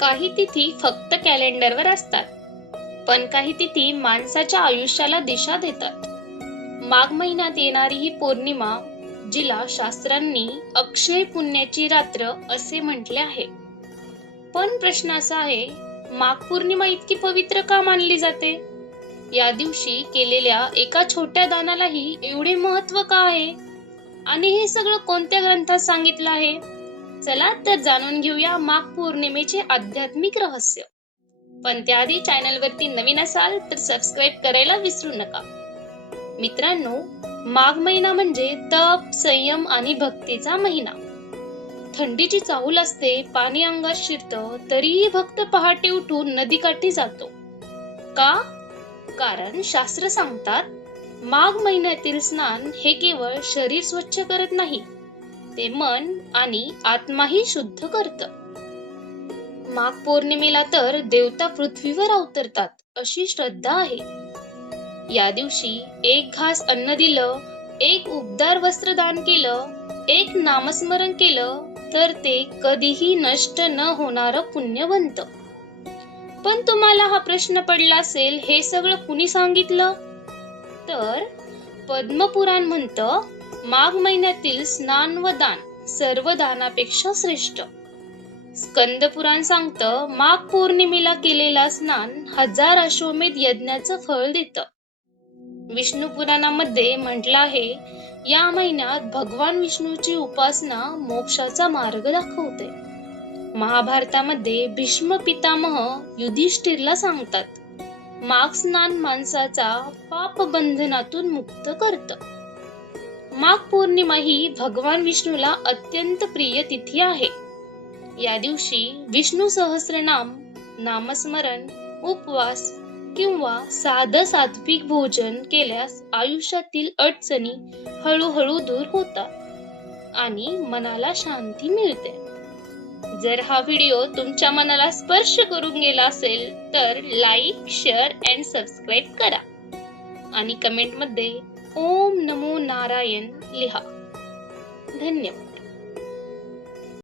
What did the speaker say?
काही तिथी फक्त कॅलेंडरवर असतात, पण काही तिथी माणसाच्या आयुष्याला दिशा देतात. माघ महिन्यात येणारी ही पौर्णिमा, जिला शास्त्रांनी अक्षय पुण्याची रात्र असे म्हटले आहे. पण प्रश्न असा आहे, माघ पौर्णिमा इतकी पवित्र का मानली जाते? या दिवशी केलेल्या एका छोट्या दानालाही एवढे महत्त्व का आहे? आणि हे सगळं कोणत्या ग्रंथात सांगितलं आहे? चला तर जाणून घेऊया माघ पौर्णिमेचे आध्यात्मिक रहस्य. पण त्याआधी चॅनलवरती नवीन असाल तर सबस्क्राईब करायला विसरू नका. मित्रांनो, माघ महिना म्हणजे तप, संयम आणि भक्तीचा महिना. थंडीची चाहूल असते, पाणी अंगात शिरतं, तरीही भक्त पहाटे उठून नदीकाठी जातो. का? कारण शास्त्र सांगतात, माघ महिन्यातील स्नान हे केवळ शरीर स्वच्छ करत नाही, ते मन आणि आत्माही शुद्ध करतं. माघ पौर्णिमेला तर देवता पृथ्वीवर अवतरतात अशी श्रद्धा आहे. या दिवशी एक घास अन्न दिलं, एक उबदार वस्त्र दान केलं, एक नामस्मरण केलं तर ते कधीही नष्ट न होणारं पुण्य बनतं. पण तुम्हाला हा प्रश्न पडला असेल, हे सगळं कुणी सांगितलं? तर पद्मपुराण म्हणतं, माघ महिन्यातील स्नान व दान सर्व दानापेक्षा श्रेष्ठ. स्कंद पुराण सांगतं, माघ पौर्णिमेला केलेला स्नान 1000 अश्वमेध यज्ञाचं फळ देतं. विष्णू पुराणामध्ये म्हटलं आहे, या महिन्यात भगवान विष्णूची उपासना मोक्षाचा मार्ग दाखवते. महाभारतामध्ये भीष्म पितामह युधिष्ठिरला सांगतात, माघ स्नान माणसाचा पाप बंधनातून मुक्त करतं. माघ पौर्णिमा ही भगवान विष्णूला अत्यंत प्रिय तिथी आहे. या दिवशी विष्णू सहस्रनाम, नामस्मरण, उपवास किंवा साधं सात्विक भोजन केल्यास आयुष्यातील अडचणी हळूहळू दूर होतात आणि मनाला शांती मिळते. जर हा व्हिडिओ तुमच्या मनाला स्पर्श करून गेला असेल तर लाईक, शेअर अँड सबस्क्राईब करा आणि कमेंटमध्ये ओम नमो नारायण लिहा. धन्यवाद.